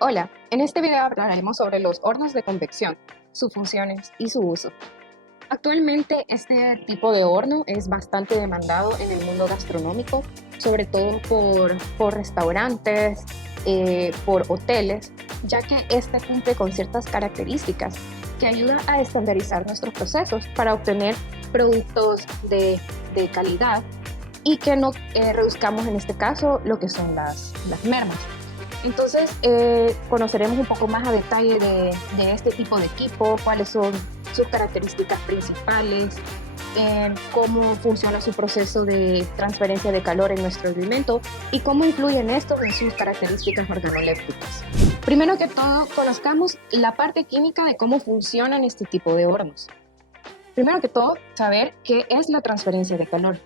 Hola, en este video hablaremos sobre los hornos de convección, sus funciones y su uso. Actualmente este tipo de horno es bastante demandado en el mundo gastronómico, sobre todo por restaurantes, por hoteles, ya que este cumple con ciertas características que ayuda a estandarizar nuestros procesos para obtener productos de calidad y que no reduzcamos en este caso lo que son las mermas. Entonces, conoceremos un poco más a detalle de este tipo de equipo, cuáles son sus características principales, cómo funciona su proceso de transferencia de calor en nuestro alimento y cómo influyen estos en sus características organolépticas. Primero que todo, conozcamos la parte química de cómo funcionan este tipo de hornos. Primero que todo, saber qué es la transferencia de calor.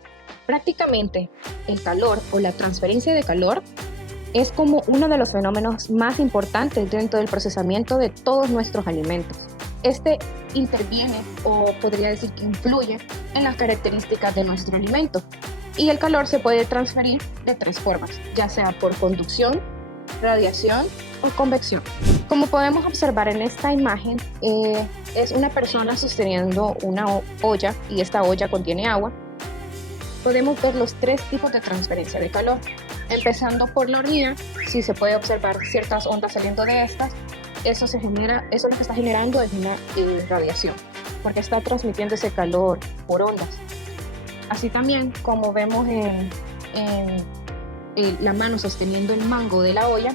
Prácticamente, el calor o la transferencia de calor es como uno de los fenómenos más importantes dentro del procesamiento de todos nuestros alimentos. Este interviene, o podría decir que influye, en las características de nuestro alimento. Y el calor se puede transferir de tres formas, ya sea por conducción, radiación o convección. Como podemos observar en esta imagen, es una persona sosteniendo una olla y esta olla contiene agua. Podemos ver los tres tipos de transferencia de calor. Empezando por la hornilla, si se puede observar ciertas ondas saliendo de estas, eso lo que está generando es una radiación, porque está transmitiendo ese calor por ondas. Así también, como vemos en la mano sosteniendo el mango de la olla,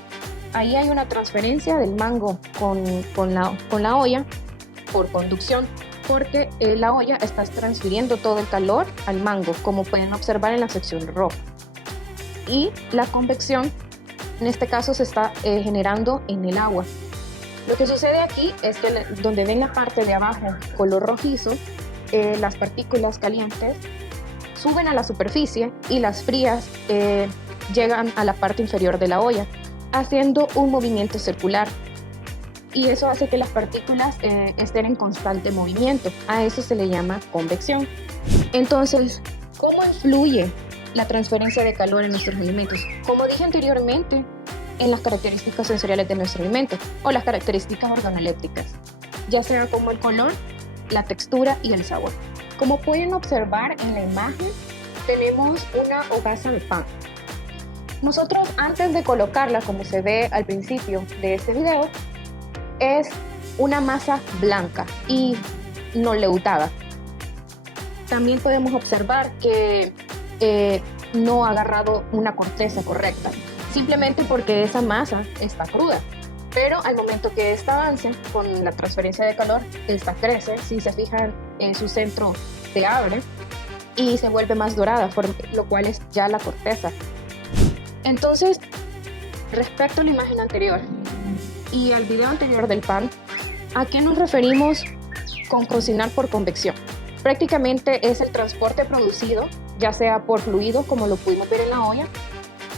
ahí hay una transferencia del mango con la olla por conducción, porque la olla está transfiriendo todo el calor al mango, como pueden observar en la sección roja. Y la convección, en este caso, se está generando en el agua. Lo que sucede aquí es que donde ven la parte de abajo color rojizo, las partículas calientes suben a la superficie y las frías llegan a la parte inferior de la olla, haciendo un movimiento circular. Y eso hace que las partículas estén en constante movimiento. A eso se le llama convección. Entonces, ¿cómo influye la transferencia de calor en nuestros alimentos? Como dije anteriormente, en las características sensoriales de nuestro alimento o las características organolépticas, ya sea como el color, la textura y el sabor. Como pueden observar en la imagen, tenemos una hogaza de pan. Nosotros, antes de colocarla, como se ve al principio de este video, es una masa blanca y no leudada. También podemos observar que no ha agarrado una corteza correcta, simplemente porque esa masa está cruda. Pero al momento que esta avance con la transferencia de calor, esta crece, si se fijan en su centro se abre y se vuelve más dorada, por lo cual es ya la corteza. Entonces, respecto a la imagen anterior y al video anterior del pan, ¿a qué nos referimos con cocinar por convección? Prácticamente es el transporte producido, ya sea por fluidos, como lo pudimos ver en la olla,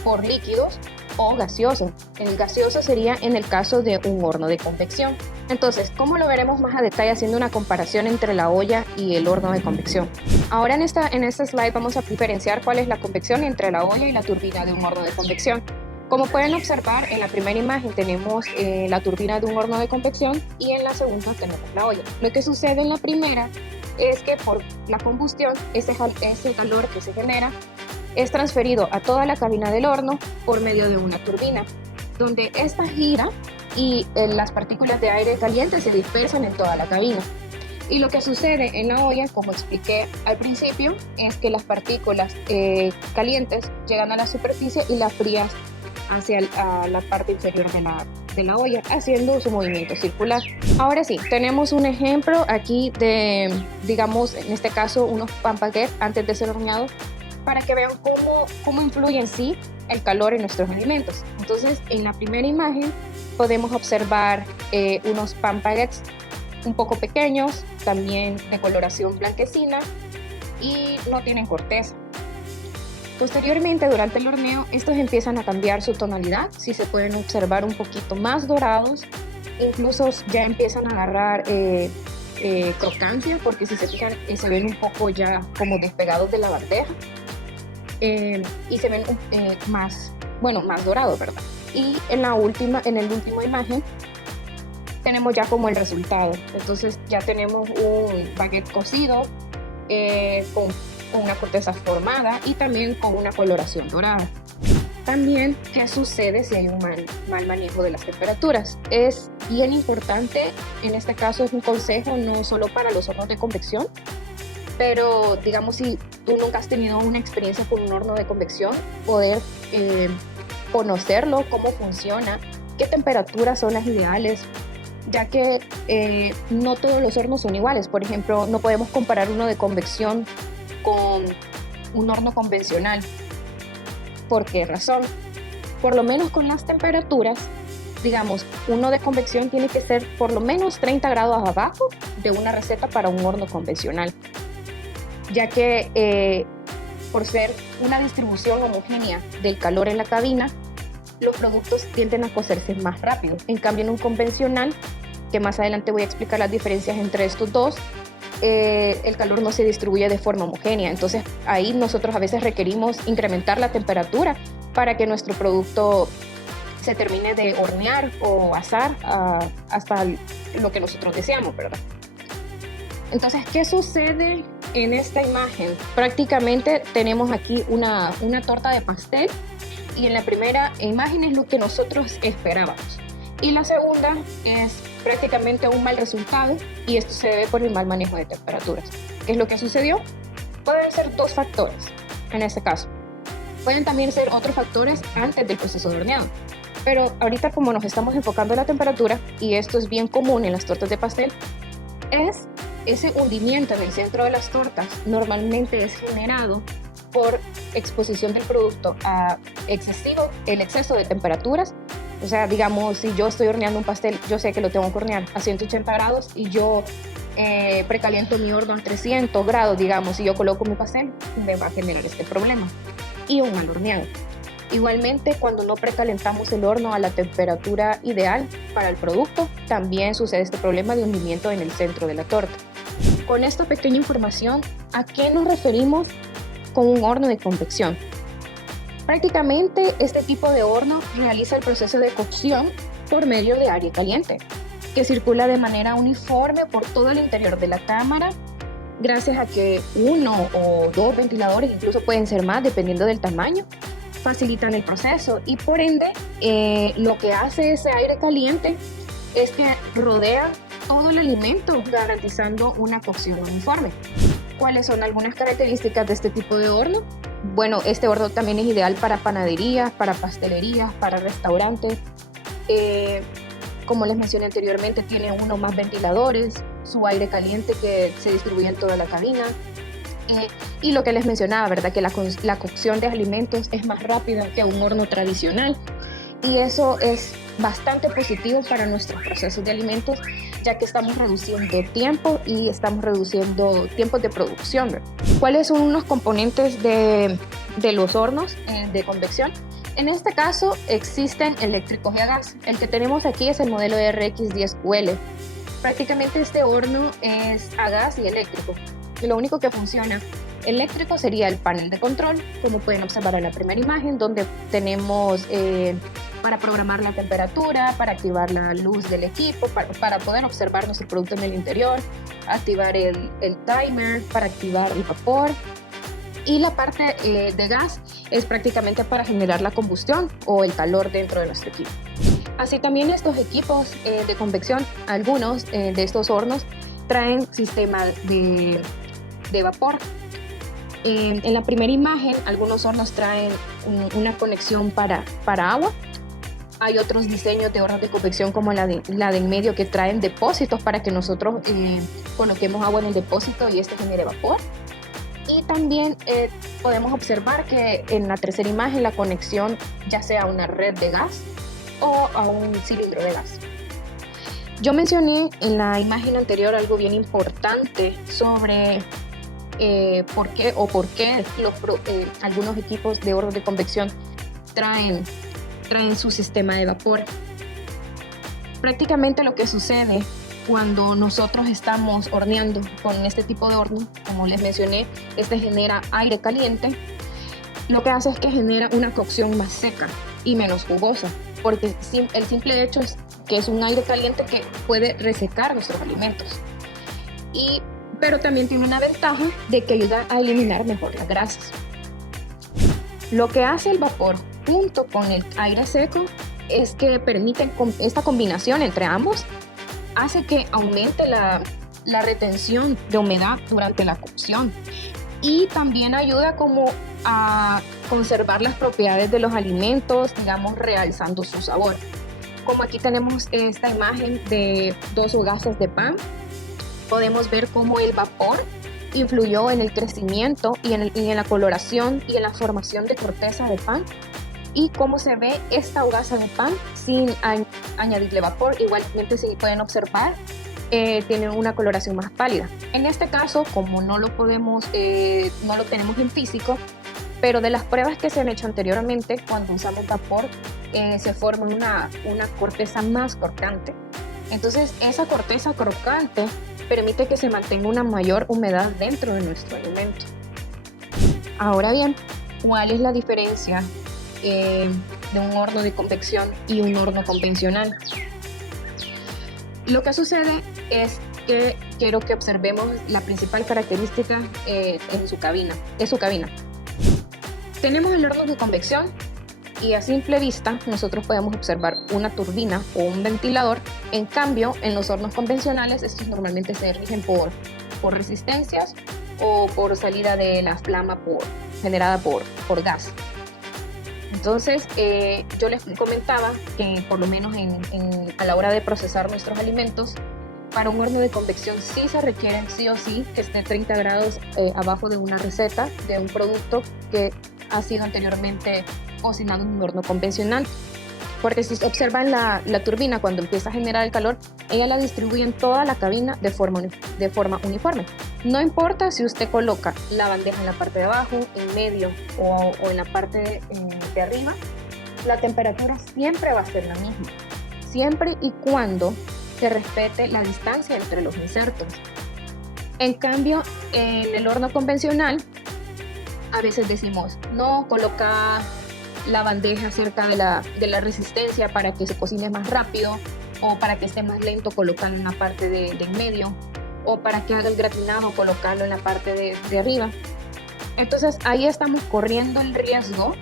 por líquidos o gaseoso. El gaseoso sería en el caso de un horno de convección. Entonces, ¿cómo lo veremos más a detalle haciendo una comparación entre la olla y el horno de convección? Ahora en este slide vamos a diferenciar cuál es la convección entre la olla y la turbina de un horno de convección. Como pueden observar, en la primera imagen tenemos la turbina de un horno de convección y en la segunda tenemos la olla. Lo que sucede en la primera es que por la combustión, ese calor que se genera es transferido a toda la cabina del horno por medio de una turbina, donde esta gira y las partículas de aire caliente se dispersan en toda la cabina. Y lo que sucede en la olla, como expliqué al principio, es que las partículas calientes llegan a la superficie y las frías hacia la parte inferior de la olla, haciendo su movimiento circular. Ahora sí, tenemos un ejemplo aquí de, digamos, en este caso, unos pan baguette antes de ser horneados, para que vean cómo influye en sí el calor en nuestros alimentos. Entonces, en la primera imagen podemos observar unos pan baguettes un poco pequeños, también de coloración blanquecina y no tienen corteza. Posteriormente, durante el horneo, estos empiezan a cambiar su tonalidad, si se pueden observar un poquito más dorados, incluso ya empiezan a agarrar crocancia, porque si se fijan se ven un poco ya como despegados de la bandeja y se ven más dorados, ¿verdad? y en la última imagen tenemos ya como el resultado. Entonces ya tenemos un baguette cocido con una corteza formada y también con una coloración dorada. También, ¿qué sucede si hay un mal manejo de las temperaturas? Es bien importante, en este caso es un consejo no solo para los hornos de convección, pero digamos si tú nunca has tenido una experiencia con un horno de convección, poder conocerlo, cómo funciona, qué temperaturas son las ideales, ya que no todos los hornos son iguales. Por ejemplo, no podemos comparar uno de convección con un horno convencional. ¿Por qué razón? Por lo menos con las temperaturas, digamos, uno de convección tiene que ser por lo menos 30 grados abajo de una receta para un horno convencional, ya que por ser una distribución homogénea del calor en la cabina, los productos tienden a cocerse más rápido. En cambio, en un convencional, que más adelante voy a explicar las diferencias entre estos dos, el calor no se distribuye de forma homogénea. Entonces ahí nosotros a veces requerimos incrementar la temperatura para que nuestro producto se termine de hornear o asar hasta lo que nosotros deseamos, ¿verdad? Entonces, ¿qué sucede en esta imagen? Prácticamente tenemos aquí una torta de pastel, y en la primera imagen es lo que nosotros esperábamos. Y la segunda es prácticamente un mal resultado, y esto se debe por el mal manejo de temperaturas. ¿Qué es lo que sucedió? Pueden ser dos factores en este caso. Pueden también ser otros factores antes del proceso de horneado. Pero ahorita, como nos estamos enfocando en la temperatura, y esto es bien común en las tortas de pastel, es ese hundimiento en el centro de las tortas. Normalmente es generado por exposición del producto a el exceso de temperaturas. O sea, digamos, si yo estoy horneando un pastel, yo sé que lo tengo que hornear a 180 grados y yo precaliento mi horno a 300 grados, digamos, y yo coloco mi pastel, me va a generar este problema y un mal horneado. Igualmente, cuando no precalentamos el horno a la temperatura ideal para el producto, también sucede este problema de hundimiento en el centro de la torta. Con esta pequeña información, ¿a qué nos referimos con un horno de convección? Prácticamente este tipo de horno realiza el proceso de cocción por medio de aire caliente, que circula de manera uniforme por todo el interior de la cámara, gracias a que uno o dos ventiladores, incluso pueden ser más dependiendo del tamaño, facilitan el proceso, y por ende lo que hace ese aire caliente es que rodea todo el alimento, garantizando una cocción uniforme. ¿Cuáles son algunas características de este tipo de horno? Bueno, este horno también es ideal para panaderías, para pastelerías, para restaurantes. Como les mencioné anteriormente, tiene uno más ventiladores, su aire caliente que se distribuye en toda la cabina. Y lo que les mencionaba, ¿verdad? Que la cocción de alimentos es más rápida que un horno tradicional. Y eso es bastante positivo para nuestros procesos de alimentos, ya que estamos reduciendo tiempo y estamos reduciendo tiempos de producción, ¿verdad? ¿Cuáles son unos componentes de los hornos de convección? En este caso existen eléctricos y a gas. El que tenemos aquí es el modelo RX10UL. Prácticamente este horno es a gas y eléctrico. Lo único que funciona eléctrico sería el panel de control, como pueden observar en la primera imagen, donde tenemos para programar la temperatura, para activar la luz del equipo, para poder observar nuestro producto en el interior, activar el timer, para activar el vapor. Y la parte de gas es prácticamente para generar la combustión o el calor dentro de nuestro equipo. Así también estos equipos de convección, algunos de estos hornos traen sistema de vapor. En la primera imagen, algunos hornos traen una conexión para agua. Hay otros diseños de hornos de convección como la de en medio, que traen depósitos para que nosotros coloquemos agua en el depósito y este genere vapor. Y también podemos observar que en la tercera imagen la conexión ya sea a una red de gas o a un cilindro de gas. Yo mencioné en la imagen anterior algo bien importante sobre por qué algunos equipos de hornos de convección traen su sistema de vapor. Prácticamente lo que sucede cuando nosotros estamos horneando con este tipo de horno, como les mencioné, este genera aire caliente. Lo que hace es que genera una cocción más seca y menos jugosa. porque el simple hecho es que es un aire caliente que puede resecar nuestros alimentos. Pero también tiene una ventaja de que ayuda a eliminar mejor las grasas. Lo que hace el vapor junto con el aire seco es que permite esta combinación entre ambos, hace que aumente la retención de humedad durante la cocción y también ayuda como a conservar las propiedades de los alimentos, digamos, realzando su sabor. Como aquí tenemos esta imagen de 2 hogazas de pan, podemos ver cómo el vapor influyó en el crecimiento y en la coloración y en la formación de corteza de pan, y cómo se ve esta hogaza de pan sin añadirle vapor. Igualmente, si pueden observar, tiene una coloración más pálida. En este caso, como no lo tenemos en físico, pero de las pruebas que se han hecho anteriormente, cuando usamos vapor, se forma una corteza más crocante. Entonces, esa corteza crocante permite que se mantenga una mayor humedad dentro de nuestro alimento. Ahora bien, ¿cuál es la diferencia de un horno de convección y un horno convencional? Lo que sucede es que quiero que observemos la principal característica en su cabina. Tenemos el horno de convección y a simple vista nosotros podemos observar una turbina o un ventilador. En cambio, en los hornos convencionales estos normalmente se rigen por resistencias o por salida de la flama generada por gas. Entonces, yo les comentaba que por lo menos a la hora de procesar nuestros alimentos, para un horno de convección sí se requieren sí o sí que esté 30 grados abajo de una receta de un producto que ha sido anteriormente cocinado en un horno convencional. Porque si observan la turbina, cuando empieza a generar el calor, ella la distribuye en toda la cabina de forma uniforme. No importa si usted coloca la bandeja en la parte de abajo, en medio o en la parte de arriba, la temperatura siempre va a ser la misma, siempre y cuando se respete la distancia entre los insertos. En cambio, en el horno convencional, a veces decimos, no, coloca la bandeja cerca de la resistencia para que se cocine más rápido, o para que esté más lento colocarlo en la parte de en medio, o para que haga el gratinado colocarlo en la parte de arriba. Entonces ahí estamos corriendo el riesgo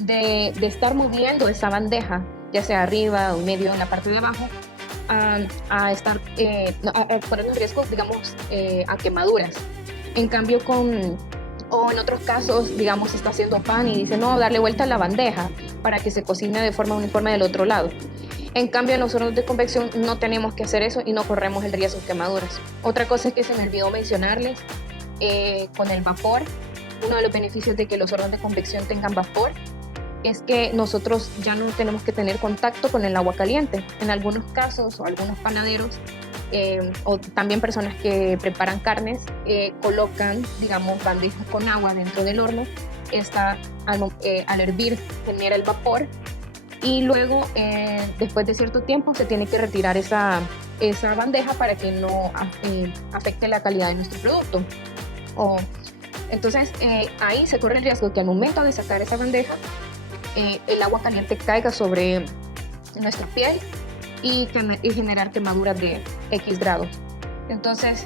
de estar moviendo esa bandeja, ya sea arriba o en medio, en la parte de abajo, a estar poniendo en riesgo, digamos, a quemaduras. En cambio, o en otros casos, digamos, se está haciendo pan y dice, no, darle vuelta a la bandeja para que se cocine de forma uniforme del otro lado. En cambio, en los hornos de convección no tenemos que hacer eso y no corremos el riesgo de quemaduras. Otra cosa es que se me olvidó mencionarles, con el vapor, uno de los beneficios de que los hornos de convección tengan vapor es que nosotros ya no tenemos que tener contacto con el agua caliente. En algunos casos, o algunos panaderos, o también personas que preparan carnes, colocan, digamos, bandejas con agua dentro del horno. Al hervir genera el vapor y luego, después de cierto tiempo, se tiene que retirar esa bandeja para que no afecte la calidad de nuestro producto. Entonces, ahí se corre el riesgo que al momento de sacar esa bandeja, el agua caliente caiga sobre nuestra piel y generar quemaduras de X grados. Entonces,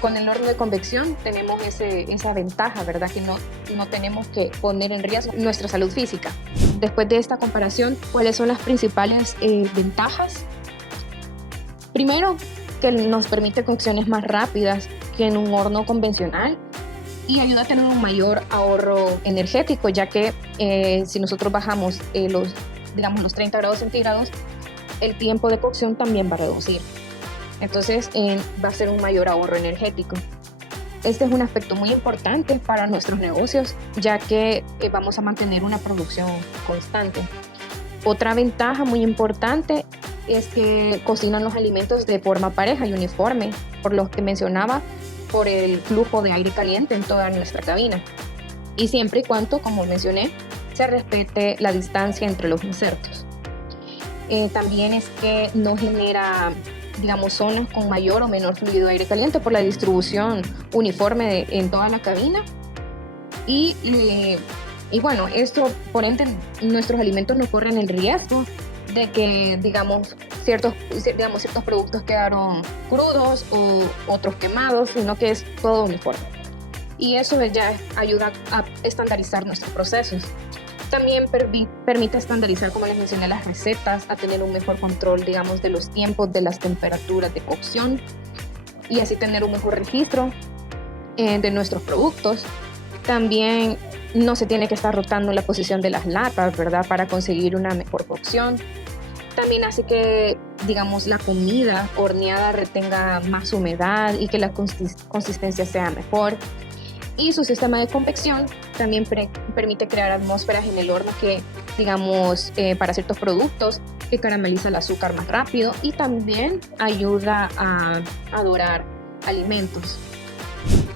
con el horno de convección tenemos esa ventaja, ¿verdad? Que no tenemos que poner en riesgo nuestra salud física. Después de esta comparación, ¿cuáles son las principales ventajas? Primero, que nos permite cocciones más rápidas que en un horno convencional y ayuda a tener un mayor ahorro energético, ya que si nosotros bajamos los 30 grados centígrados, el tiempo de cocción también va a reducir. Entonces va a ser un mayor ahorro energético. Este es un aspecto muy importante para nuestros negocios, ya que vamos a mantener una producción constante. Otra ventaja muy importante es que cocinan los alimentos de forma pareja y uniforme, por lo que mencionaba, por el flujo de aire caliente en toda nuestra cabina. Y siempre y cuando, como mencioné, se respete la distancia entre los insertos. También es que no genera, digamos, zonas con mayor o menor fluido de aire caliente por la distribución uniforme en toda la cabina. Y Y bueno, esto, por ende, nuestros alimentos no corren el riesgo de que, digamos, ciertos productos quedaron crudos o otros quemados, sino que es todo uniforme. Y eso ya ayuda a estandarizar nuestros procesos. También permite estandarizar, como les mencioné, las recetas, a tener un mejor control, digamos, de los tiempos, de las temperaturas de cocción y así tener un mejor registro de nuestros productos. También no se tiene que estar rotando la posición de las latas, ¿verdad? Para conseguir una mejor cocción. También hace que, digamos, la comida horneada retenga más humedad y que la consistencia sea mejor. Y su sistema de convección también permite crear atmósferas en el horno que, digamos, para ciertos productos, que carameliza el azúcar más rápido y también ayuda a dorar alimentos.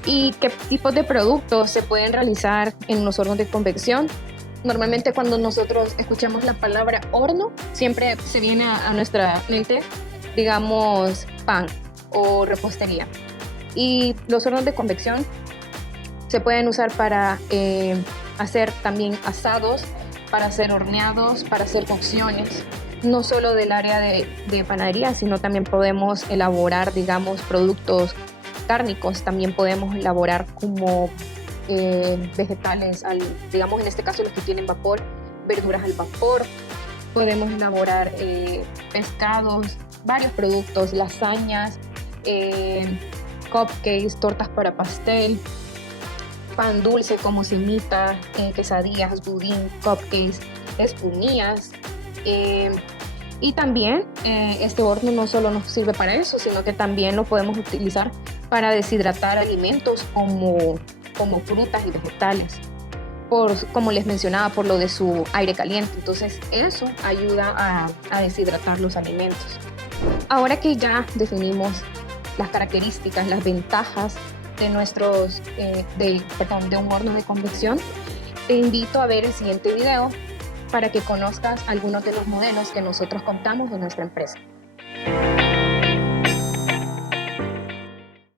¿Y qué tipos de productos se pueden realizar en los hornos de convección? Normalmente cuando nosotros escuchamos la palabra horno, siempre se viene a nuestra mente, digamos, pan o repostería. Y los hornos de convección se pueden usar para hacer también asados, para hacer horneados, para hacer cocciones, no solo del área de panadería, sino también podemos elaborar, digamos, productos cárnicos, también podemos elaborar como vegetales, digamos en este caso los que tienen vapor, verduras al vapor, podemos elaborar pescados, varios productos, lasañas, cupcakes, tortas para pastel, pan dulce como semita, quesadillas, budín, cupcakes, espumillas. Y también este horno no solo nos sirve para eso, sino que también lo podemos utilizar para deshidratar alimentos como frutas y vegetales, como les mencionaba, por lo de su aire caliente. Entonces eso ayuda a deshidratar los alimentos. Ahora que ya definimos las características, las ventajas de de un horno de convección, te invito a ver el siguiente video para que conozcas algunos de los modelos que nosotros contamos en nuestra empresa.